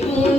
Oh.